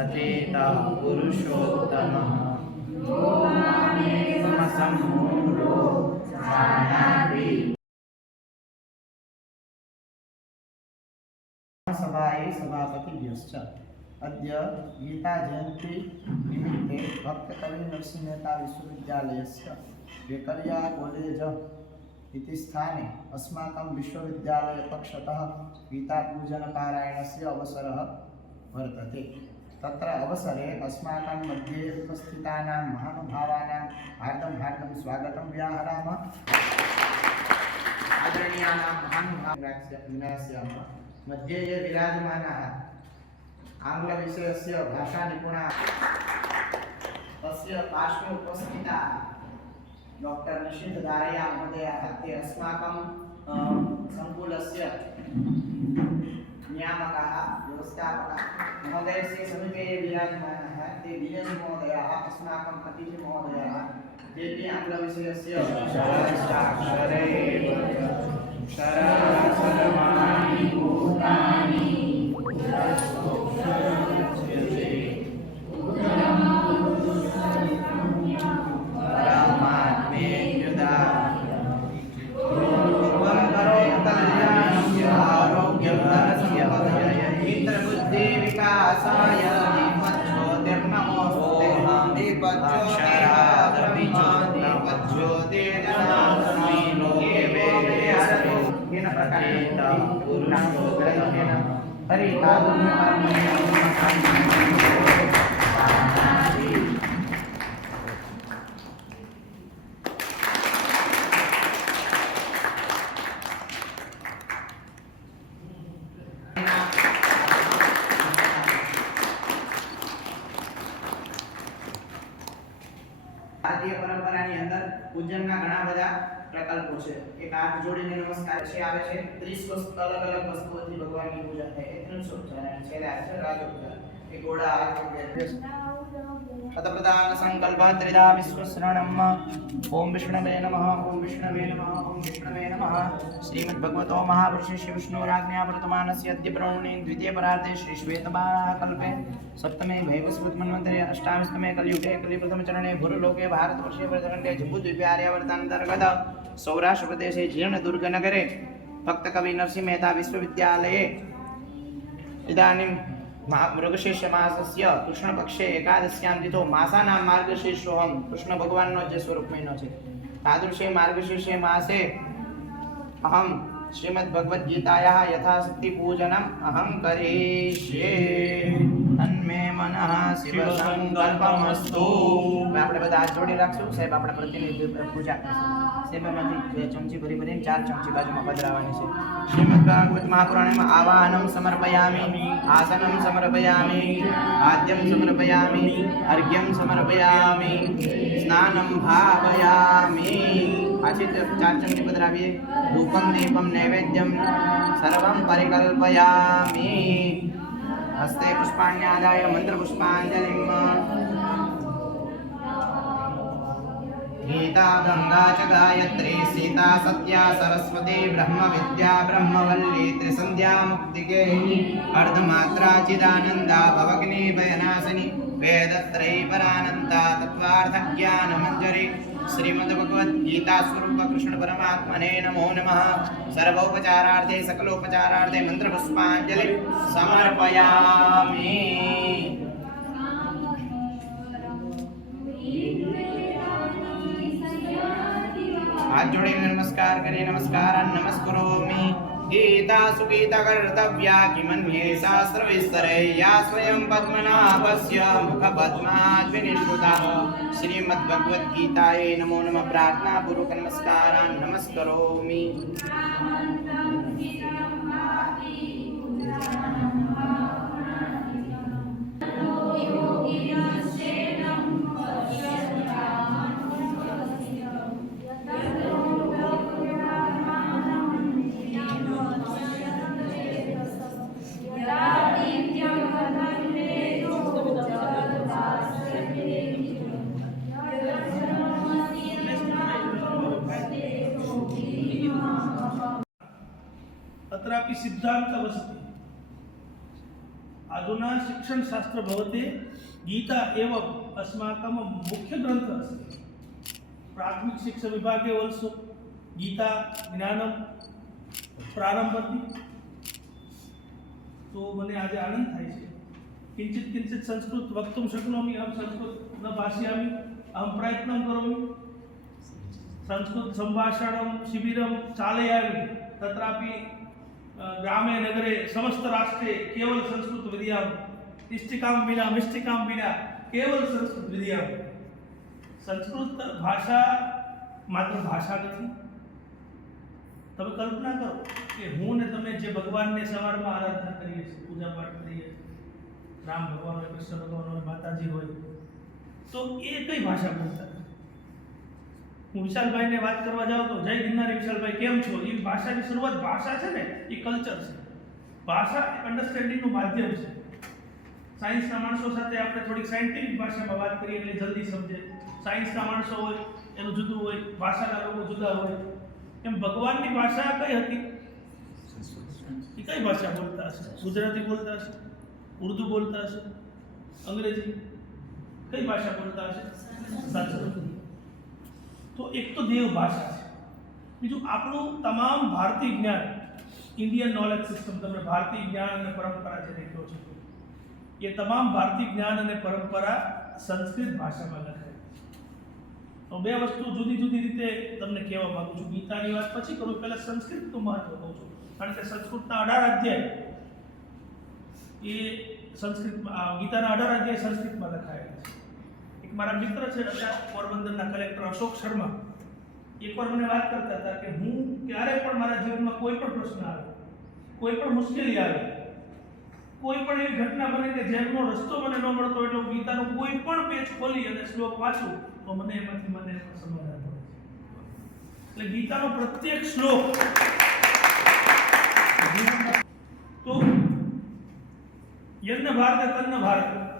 प्रतितः पुरुषोत्तमः समसम्मूढो जानाति सभायै सभापतिभ्यश्च अद्य गीताजयन्ती निमित्ते भक्तकविनरसिंहमेहता विश्वविद्यालयस्य वेकर्या कोलेज इति स्थाने अस्माकं विश्वविद्यालयपक्षतः गीतापूजनपारायणस्य अवसरः वर्तते तत्र अवसरे अस्माकं मध्ये उपस्थितानां महानुभावानां हार्दं हार्दं स्वागतं व्याहरामः आदरणीयानां महानुभावानां विनास्यामः मध्ये ये विराजमानाः आङ्ग्लविषयस्य भाषानिपुणाः तस्य पार्श्वे उपस्थिताः डॉक्टर निशित दारया महोदयाः ते अस्माकं अ, सङ्कुलस्य नियामकाः व्यवस्थापकाः महोदयस्य समीपे ये विराजमानाः ते दिनेश महोदयाः अस्माकम् अतिथिमहोदयाः तेपि आङ्ग्लविषयस्य येन प्रकारेण पुरुषोत्तमेन हरितागुणमन्ये ભારતીય પરંપરાની અંદર પૂજનના ઘણા બધા પ્રકલ્પો છે. એક હાથ જોડીને નમસ્કાર છે આવે છે. 30 વસ્તુ, અલગ અલગ વસ્તુઓથી ભગવાનની પૂજા થાય એ ત્રિશુપચાર અને છેલ્લે આવે છે રાજોપચાર એ ઘોડા હાથ શતપ્રધાન સંકલ્પ ત્રિદા વિશ્વશ્રણમ. ઓમ વિષ્ણવે નમઃ. ઓમ વિષ્ણવે નમઃ. ઓમ વિષ્ણવે નમઃ. શ્રીમદ ભગવતો મહાપુરુષ શ્રી વિષ્ણુરાજ્ઞા વર્તમાનસ્ય અદ્ય પ્રવૃણિ દ્વિતીય પરાર્ધે શ્રી શ્વેતબારા કલ્પે સપ્તમે ભૈવસ્વત મન્વંતરે અષ્ટામસ્તમે કલિયુગે કલિપ્રથમ ચરણે ભૂરલોકે ભારતવર્ષે વર્ધનંતે જમ્બુદ્વીપે આર્યાવર્તાંતર્ગત સૌરાષ્ટ્ર પ્રદેશે જીર્ણદુર્ગ નગરે ભક્ત કવિ નરસિંહ મહેતા વિશ્વવિદ્યાલયે ઇદાनीं મા- મૃગશીર્ષમાસસ્ય કૃષ્ણપક્ષે એકાદશ્યામ દીધો માસાના માર્ગશીર્ષોહમ કૃષ્ણ ભગવાનનો જે સ્વરૂપ મહિનો છે. તાદૃશે માર્ગશીર્ષે માસે અહમ શ્રીમદ ભગવદ્ ગીતાયા યથાશક્તિ પૂજનમ અહમ કરીષ્યે. તન્મે મનઃ શિવ સંકલ્પમસ્તુ. આપણે બધા જોડી રાખશું. સાહેબ, આપણે પ્રતિનિધિ પૂજા કરશું. સાહેબ એમાંથી બે ચમચી ભરી ભરીને ચાર ચમચી બાજુમાં પધરાવવાની છે. શ્રીમદ ભાગવત મહાપુરાણમાં આવાહનમ સમર્પયામિ આસનમ સમર્પયામિ આદ્યમ સમર્પયામિ અર્ઘ્યમ સમર્પયામિ સ્નાનમ ભાવયામિ. પાછી ચાર ચમચી પધરાવીએ. ધૂપમ દીપમ નૈવેદ્યમ સર્વમ પરિકલ્પયામિ. હસ્તે પુષ્પાણ્યાદાય મંત્ર પુષ્પાંજલિમ. गीता गंगा च गायत्री सीता सत्या सरस्वती ब्रह्म विद्या ब्रह्मवल्ली त्रिसंध्या मुक्तिके अर्धमात्रा चिदानंदा भवग्नि भयनाशिनी वेदत्रयी परानंदा तत्वार्थ ज्ञान मंजरी श्रीमद् भगवद गीता स्वरूप कृष्ण परमात्मने नमो नमः सर्वोपचारार्थे सकलोपचारार्थे मंत्र पुष्पांजलि समर्पयामि હાથ જોડીને નમસ્કાર કરી નમસ્કાર નમસ્કરોમી ગીતા સુગીતા કર્તવ્યા કિમન્યે શાસ્ત્ર વિસ્તરૈયા સ્વયં પદ્મનાભસ્ય મુખ પદ્માજ્વિનિશ્રુતા શ્રીમદ ભગવદ્ ગીતાએ નમો નમ પ્રાર્થના પૂર્વક નમસ્કારાન નમસ્કરોમી યોગી सिद्धान्तमस्ति अधुना शिक्षणशास्त्रं भवति, गीता एव अस्माकं मुख्यग्रन्थः अस्ति। प्राथमिकशिक्षाविभागे आल्सो गीता જ્ઞાનમ પ્રારંભ હતી તો મને આજે આનંદ થાય છે કિંચિત કિંચિત સંસ્કૃત વક્તુમ શક્નોમી અહમ સંસ્કૃત ન ભાષયામી અહમ પ્રયત્ન કરોમી સંસ્કૃત સંભાષણમ શિબિરમ ચાલયામી તત્રાપી અ, ગ્રામે નગરે સમસ્ત રાષ્ટ્રે કેવલ સંસ્કૃત વિદ્યામ ઇષ્ટિકામ વિના મિષ્ટિકામ વિના કેવલ સંસ્કૃત માત્ર ભાષા નથી તમે કલ્પના કરો કે હું ને તમે જે ભગવાનને સવારમાં આરાધના કરીએ છીએ પૂજા પાઠ કરીએ રામ ભગવાન હોય કૃષ્ણ ભગવાન હોય માતાજી હોય તો એ કઈ ભાષા બોલતા? હું વિશાલભાઈને વાત કરવા જાઉં તો, જય ગિરનારી વિશાલભાઈ, કેમ છો? એ ભાષાની શરૂઆત ભાષા છે ને એ કલ્ચર છે. ભાષા અન્ડરસ્ટેન્ડિંગનું માધ્યમ છે. સાયન્સના માણસો સાથે આપણે થોડીક સાયન્ટિફિક ભાષામાં વાત કરીએ એટલે જલ્દી સમજે. સાયન્સના માણસો હોય, એનું જુદું હોય, ભાષાના લોકો જુદા હોય. એમ ભગવાનની ભાષા કઈ હતી? એ કઈ ભાષા બોલતા હશે? ગુજરાતી બોલતા હશે? ઉર્દુ બોલતા હશે? અંગ્રેજી? કઈ ભાષા બોલતા હશે? સંસ્કૃત તો એક તો દેવ ભાષા છે. બીજું આપણું તમામ ભારતીય જ્ઞાન ઇન્ડિયન નોલેજ સિસ્ટમ તમે ભારતીય જ્ઞાન અને પરંપરા જે કહો છો એ તમામ ભારતીય જ્ઞાન અને પરંપરા સંસ્કૃત ભાષામાં લખાય. તો બે વસ્તુ જુદી જુદી રીતે તમને કહેવા માંગુ છું. ગીતાની વાત પછી કરું, પહેલાં સંસ્કૃતનું મહત્વ કહું છું. કારણ કે સંસ્કૃતના અઢાર અધ્યાય એ સંસ્કૃતમાં, ગીતાના અઢાર અધ્યાય સંસ્કૃતમાં લખાયેલા છે. મારા મિત્ર છે હતા પોરબંદરના કલેક્ટર અશોક શર્મા. એકવાર મને વાત કરતા હતા કે હું ક્યારે પણ મારા જીવનમાં કોઈ પણ પ્રશ્ન આવે, કોઈ પણ મુશ્કેલી આવે, કોઈ પણ એવી ઘટના બને કે જેમનો રસ્તો મને ન મળતો એટલે હું ગીતાનું કોઈ પણ પેજ ખોલી અને શ્લોક વાંચું, તો મને એમાંથી મને સમાધાન મળે એટલે ગીતાનો પ્રત્યેક શ્લોક તો યજ્ઞ ભારત તન્ન ભારત.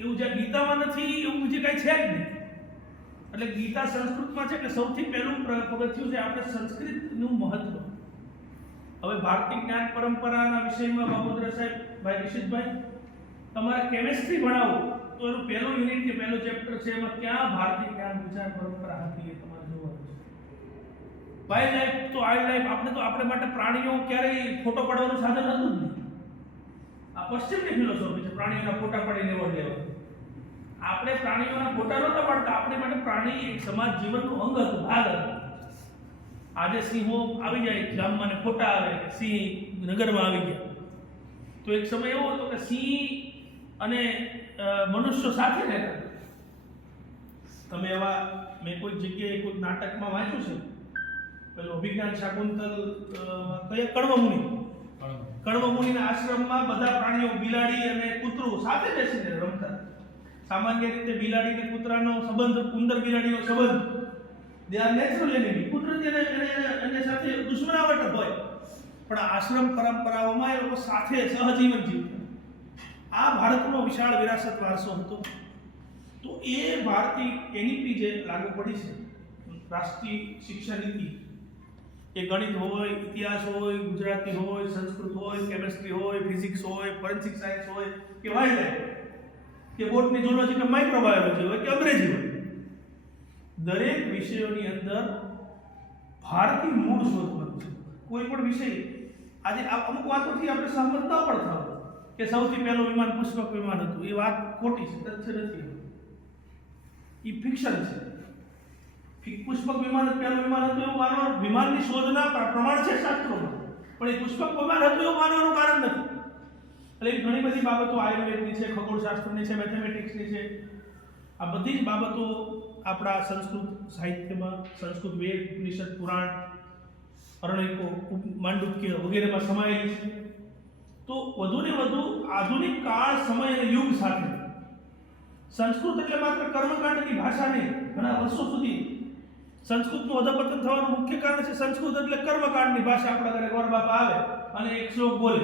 એવું જે ગીતામાં નથી, એવું બીજું કઈ છે જ નહીં. એટલે ગીતા સંસ્કૃતમાં છે કે સૌથી પહેલું પગથિયું છે આપણે સંસ્કૃતનું મહત્વ. હવે ભારતીય જ્ઞાન પરંપરાના વિષયમાં બાબુદ્રા સાહેબ, ભાઈ વિશિતભાઈ તમારે કેમેસ્ટ્રી ભણાવો, તો એનું પહેલું યુનિટ કે પહેલું ચેપ્ટર છે એમાં ક્યાં ભારતીય જ્ઞાન વિચાર પરંપરા હતી એ તમારે જોવાનું છે. વાઇલ્ડ લાઈફ તો વાઇલ્ડ લાઈફ આપણે તો, આપણે માટે પ્રાણીઓ ક્યારેય ફોટો પાડવાનું સાધન હતું જ નહીં. આ પશ્ચિમની ફિલોસોફી છે, પ્રાણીઓના ફોટા પાડીને એવોર્ડ લેવા આપણે પ્રાણીઓના ફોટા નહોતા પાડતા, આપણે માટે પ્રાણી એક સમાજ જીવનનું અંગ હતું, ભાગ હતું. આજે સિંહો આવી જાય, ગામમાં ને ફોટા આવે, સિંહ નગરમાં આવી ગયા. તો એક સમય એવો હતો કે સિંહ અને મનુષ્યો સાથે રહેતા તમે એવા મેં કોઈ જગ્યાએ કોઈ નાટકમાં વાંચ્યું છે? પેલું અભિજ્ઞાન શાકુંતલ કયા કણવમુનિ કણવમુનિના આશ્રમમાં બધા પ્રાણીઓ બિલાડી અને કૂતરું સાથે બેસીને રમતા. સામાન્ય રીતે બિલાડી અને કૂતરાનો સંબંધ, ઉંદર બિલાડીનો સંબંધ દે આર નેચરલ એનિમી કુદરતી એને- એને સાથે દુશ્મનાવટ હોય. પણ આશ્રમ પરંપરાઓમાં એ લોકો સાથે સહજીવન જીવતા. આ ભારતનો વિશાળ વિરાસત વારસો હતો. તો એ ભારતીય એનઈપી જે લાગુ પડી છે, રાષ્ટ્રીય શિક્ષા નીતિ એ ગણિત હોય, ઇતિહાસ હોય, ગુજરાતી હોય, સંસ્કૃત હોય કેમેસ્ટ્રી હોય ફિઝિક્સ હોય ફોરેન્સિક સાયન્સ હોય, કે વાઇલ્ડ લાઈફ કે બોટની ઝૂલોજી કે માઇક્રોબાયોલોજી હોય, કે અંગ્રેજી હોય. દરેક વિષયોની અંદર ભારતીય મૂળ શોધવાનું છે. કોઈ પણ વિષય, આજે અમુક વાતોથી આપણે સહમત ન પણ થાવ કે સૌથી પહેલું વિમાન પુષ્પક વિમાન હતું. એ વાત ખોટી છે, તથ્ય નથી. એ ફિક્શન છે. ફિ- પુષ્પક વિમાન પહેલું વિમાન હતું એવું માનવાનું? વિમાનની શોધના પ્રમાણ છે શાસ્ત્રોમાં. પણ એ પુષ્પક વિમાન હતું એવું માનવાનું કારણ નથી. એટલે એવી ઘણી બધી બાબતો આયુર્વેદની છે, ખગોળશાસ્ત્રની છે મેથેમેટિક્સની છે. આ બધી જ બાબતો આપણા સંસ્કૃત સાહિત્યમાં, સંસ્કૃત વેદ, ઉપનિષદ, પુરાણ અરણ્યકો માંડુક્ય વગેરેમાં સમાયેલી છે. તો વધુને વધુ આધુનિક કાળ, સમય અને યુગ સાથે. સંસ્કૃત એટલે માત્ર કર્મકાંડની ભાષા નહીં, ઘણા વર્ષો સુધી સંસ્કૃતનું અધપતન થવાનું મુખ્ય કારણ છે સંસ્કૃત એટલે કર્મકાંડની ભાષા આપણા ઘરે ગોર બાપા આવે અને એક શ્લોક બોલે.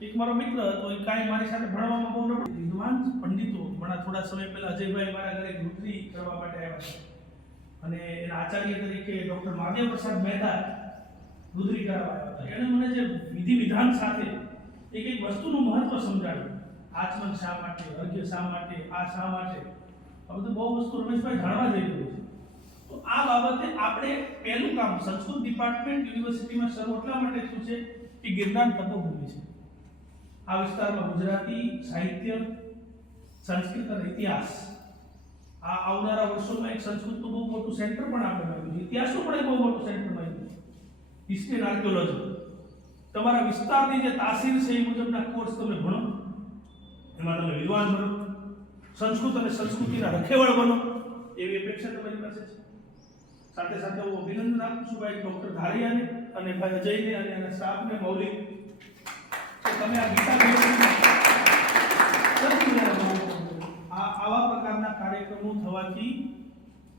એક મારો મિત્ર હતો, એ કાંઈ મારી સાથે ભણવામાં બહુ નબળો. વિદ્વાન પંડિતો હમણાં થોડા સમય પહેલા અજયભાઈ મારા ઘરે ગુજરી કરવા માટે આવ્યા છે અને એના આચાર્ય તરીકે ડૉક્ટર મહાદેવ પ્રસાદ મહેતા ગુજરી કરવા આવ્યા હતા. એણે મને જે વિધિ વિધાન સાથે એક એક વસ્તુનું મહત્વ સમજાવ્યું. આચમન શા માટે? અર્ઘ્ય શા માટે? આ શા માટે? આ બધું બહુ વસ્તુ રમેશભાઈ જાણવા રહ્યું છે. તો આ બાબતે આપણે પહેલું કામ સંસ્કૃત ડિપાર્ટમેન્ટ યુનિવર્સિટીમાં શરૂ એટલા માટે થયું છે કે ગિરનાર તપોભૂમિ છે. આ વિસ્તારમાં ગુજરાતી સાહિત્ય, સંસ્કૃત અને ઇતિહાસ આ આવનારા વર્ષોમાં એક સંસ્કૃતનું બહુ મોટું સેન્ટર પણ આપણે છે. ઇતિહાસનું પણ એક બહુ મોટું સેન્ટર છે. હિસ્ટ્રી આર્કિયોલોજી તમારા વિસ્તારની જે તાસીર છે એ મુજબના કોર્સ તમે ભણો. એમાં તમે વિદ્વાન બનો. સંસ્કૃત અને સંસ્કૃતિના રખેવાળ બનો. એવી અપેક્ષા તમારી પાસે છે? સાથે સાથે હું અભિનંદન આપું છું ભાઈ ડૉક્ટર ધારિયાને અને ભાઈ અજયને અને એના સ્ટાફને મૌલિક. તમે આ ગીતા આ આવા પ્રકારના કાર્યક્રમો થવાથી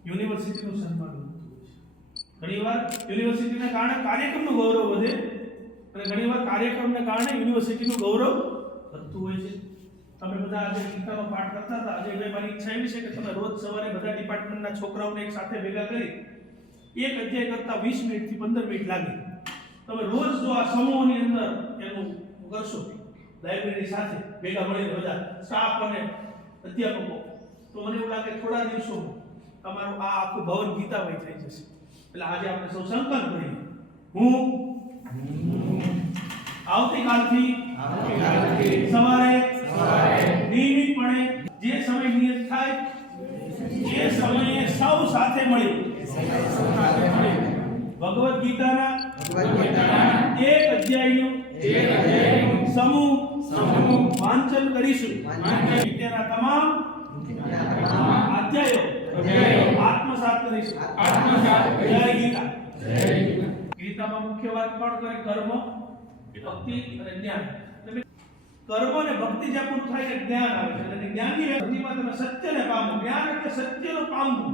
યુનિવર્સિટીનું સન્માન ઘણીવાર યુનિવર્સિટીને કારણે કાર્યક્રમનું ગૌરવ વધે અને ઘણીવાર કાર્યક્રમને કારણે યુનિવર્સિટીનું ગૌરવ વધતું હોય છે. તમે બધા આજે ગીતાનો પાઠ કરતા હતા. આજે મારી ઈચ્છા એવી છે કે તમે રોજ સવારે બધા ડિપાર્ટમેન્ટના છોકરાઓને એક સાથે ભેગા કરી એક અધ્યાય કરતા વીસ મિનિટથી પંદર મિનિટ લાગે. તમે રોજ જો આ સમૂહની અંદર એનું કરશો લાઇબ્રેરી સાથે ભેગા મળીને બધા સ્ટાફ અને અધ્યાપકો, તો મને એવું લાગે થોડા દિવસોમાં તમારું આ આખું ભવન ગીતામય થઈ જશે. એટલે આજે આપણે સૌ સંકલ્પ કરીએ. હું આવતીકાલથી સવારે નિયમિતપણે જે સમય નિયત થાય, એ સમયે સૌ સાથે મળી ભગવદ્ ગીતાના એક અધ્યાયનું સમૂહ વાંચન કરીશું. ગીતાના તમામ અધ્યાયો આત્મસાત કરીશું. જય ગીતા. ગીતામાં મુખ્ય વાત પણ કરે? કર્મ ભક્તિ અને જ્ઞાન. કર્મ અને ભક્તિ જ્યાં પૂરું થાય છે જ્ઞાન આવે છે. અને જ્ઞાનની ભક્તિમાં તમે સત્યને પામો. જ્ઞાન એટલે સત્યનું પામવું.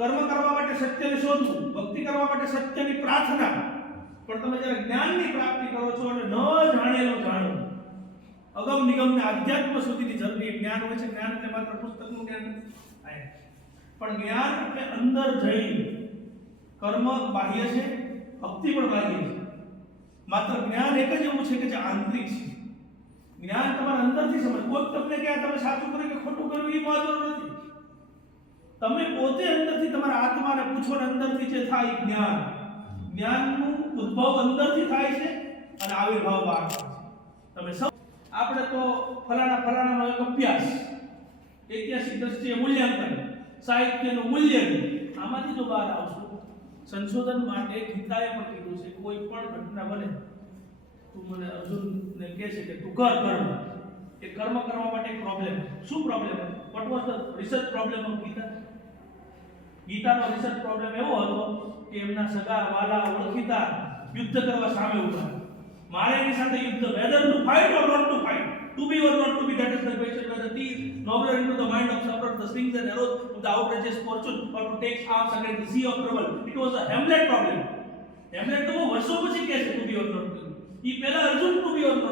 કર્મ કરવા માટે સત્યને શોધવું, ભક્તિ કરવા માટે સત્યની પ્રાર્થના. પણ તમે જ્યારે જ્ઞાનની પ્રાપ્તિ કરો છો અને ન જાણેલું જાણવું અગમ નિગમને આધ્યાત્મ સુધીની જરૂરી જ્ઞાન હોય છે, જ્ઞાન એટલે માત્ર પુસ્તકનું જ્ઞાન પણ જ્ઞાન એટલે અંદર જઈ કર્મ બાહ્ય છે, ભક્તિ પણ બાહ્ય છે. માત્ર જ્ઞાન એક જ એવું છે કે જે આંતરિક છે. જ્ઞાન તમારા અંદરથી સમજ. કોઈ તમને કે તમે સાચું કર્યું કે ખોટું કર્યું? એ મહત્વનું નથી. તમે પોતે અંદરથી તમારા આત્માને પૂછો ને અંદરથી જે થાય જ્ઞાન. જ્ઞાનનું ઉદ્ભવ અંદરથી થાય છે અને આવિર્ભાવ બહાર છે. તમે સૌ આપણે તો ફલાણા ફલાણાનો એક અભ્યાસ, ઐતિહાસિક દ્રષ્ટિએ મૂલ્યાંકન, સાહિત્યનું મૂલ્ય આમાંથી જો બહાર આવશો, સંશોધન માટે ગીતાએ પણ કીધું છે, કોઈ પણ ઘટના બને, તું મને અર્જુનને કહે છે કે તું કર કર્મ. એ કર્મ કરવા માટે એક પ્રોબ્લેમ શું problem what was the research problem of Gita ગીતાનો રિસર્ચ પ્રોબ્લેમ એવો હતો કે એમના સગા વાલા ઓળખીતા યુદ્ધ કરવા સામે ઊભા મારે એની સાથે યુદ્ધ whether to fight or not to fight to be or not to be that is the question whether these nobler into the mind of sufferer the slings and arrows of the outrageous fortune or to take arms against the sea of trouble it was a Hamlet problem Hamlet તો વર્ષો પછી કહે છે to be or not to